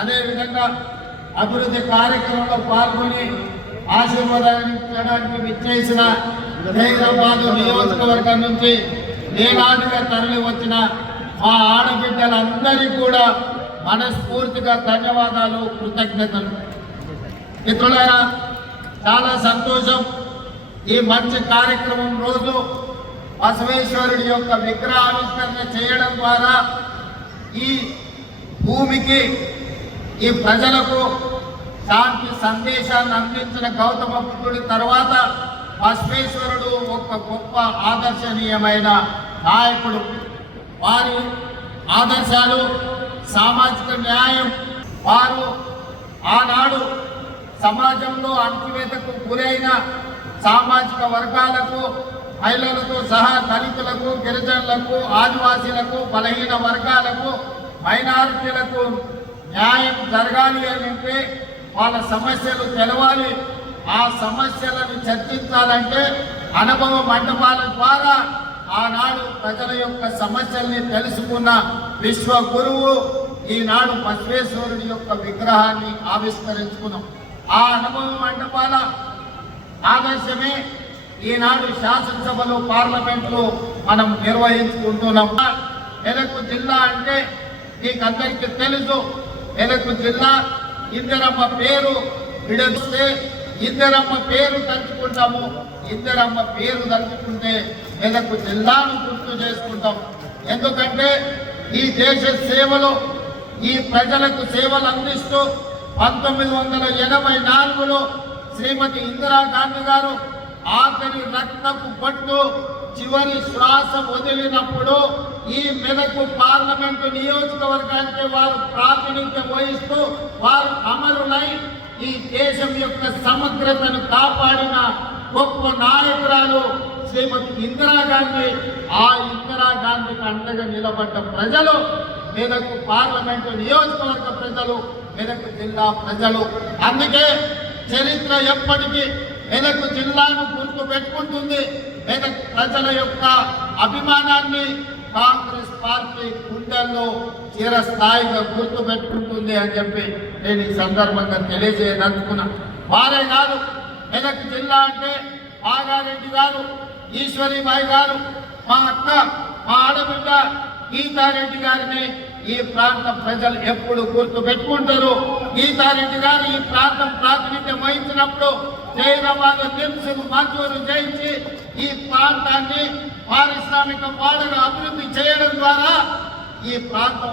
అదేవిధంగా అభివృద్ధి కార్యక్రమంలో పాల్గొని ఆశీర్వదించడానికి విచ్చేసిన హైదరాబాద్ నియోజకవర్గం నుంచి వేలాదిగా తరలి వచ్చిన మా ఆడబిడ్డలందరికీ కూడా మనస్ఫూర్తిగా ధన్యవాదాలు, కృతజ్ఞతలు. మిత్రులారా, చాలా సంతోషం. ఈ మంచి కార్యక్రమం రోజు బసవేశ్వరుడి యొక్క విగ్రహావిష్కరణ చేయడం ద్వారా ఈ భూమికి, ఈ ప్రజలకు శాంతి సందేశాన్ని అందించిన గౌతమ బుద్ధుడి తర్వాత బసవేశ్వరుడు ఒక గొప్ప ఆదర్శనీయమైన నాయకుడు. వారి ఆదర్శాలు సామాజిక న్యాయం. వారు ఆనాడు సమాజంలో అణచివేతకు గురైన సామాజిక వర్గాలకు, మహిళలతో సహా దళితులకు, గిరిజనులకు, ఆదివాసీలకు, బలహీన వర్గాలకు, మైనారిటీలకు న్యాయం జరగాలి అంటే వాళ్ళ సమస్యలు తెలవాలి. ఆ సమస్యలను చర్చించాలంటే అనుభవ మండపాల ద్వారా ఆనాడు ప్రజల యొక్క సమస్యల్ని తెలుసుకున్న విశ్వ గురువు ఈనాడు బసవేశ్వరుడి యొక్క విగ్రహాన్ని ఆవిష్కరించుకున్నాం. ఆ అనుభవ మండపాల ఆదర్శమే ఈనాడు శాసనసభలో, పార్లమెంట్లో మనం నిర్వహించుకుంటున్నాం. మెదక్ జిల్లా అంటే మీకందరికీ తెలుసు. మెదక్ జిల్లా ఇందిరమ్మ పేరు విడిస్తే ఇందిరమ్మ పేరు తలుచుకుంటాము. ఇందిరమ్మ పేరు తలుచుకుంటే మెదక్ జిల్లాను గుర్తు చేసుకుంటాం. ఎందుకంటే ఈ దేశ సేవలో, ఈ ప్రజలకు సేవలు అందిస్తూ 1984లో శ్రీమతి ఇందిరాగాంధీ గారు ఆఖరి రక్తపు పట్టు చివరి శ్వాస వదిలినప్పుడు ఈ మెదక్ పార్లమెంటు నియోజకవర్గానికి వారు ప్రాతినిధ్యం వహిస్తూ వారు అమరులై ఈ దేశం యొక్క సమగ్రతను కాపాడిన గొప్ప నాయకురాలు శ్రీమతి ఇందిరాగాంధీ. ఆ ఇందిరాగాంధీకి అండగా నిలబడ్డ ప్రజలు మెదక్ పార్లమెంటు నియోజకవర్గ ప్రజలు, మెదక్ జిల్లా ప్రజలు. అందుకే చరిత్ర ఎప్పటికీ మెదక్ జిల్లాను గుర్తు పెట్టుకుంటుంది. మెదక్ ప్రజల యొక్క అభిమానాన్ని కాంగ్రెస్ పార్టీ గుండెల్లో చిరస్థాయిగా గుర్తు పెట్టుకుంటుంది అని చెప్పి నేను ఈ సందర్భంగా తెలియజేయదలుచుకున్నా. వారే కాదు, మెదక్ జిల్లా అంటే మాగారెడ్డి గారు, ఈశ్వరీబాయి గారు, మా అక్క, మా ఆడబిడ్డ గీతారెడ్డి గారిని ఈ ప్రాంత ప్రజలు ఎప్పుడు గుర్తు పెట్టుకుంటారు. గీతారెడ్డి గారు ఈ ప్రాంతం ప్రాతినిధ్యం వహించినప్పుడు హైదరాబాద్ నిమ్స్ మంజూరు చేయించి ఈ ప్రాంతాన్ని పారిశ్రామిక వాడగా అభివృద్ధి చేయడం ద్వారా ఈ ప్రాంతం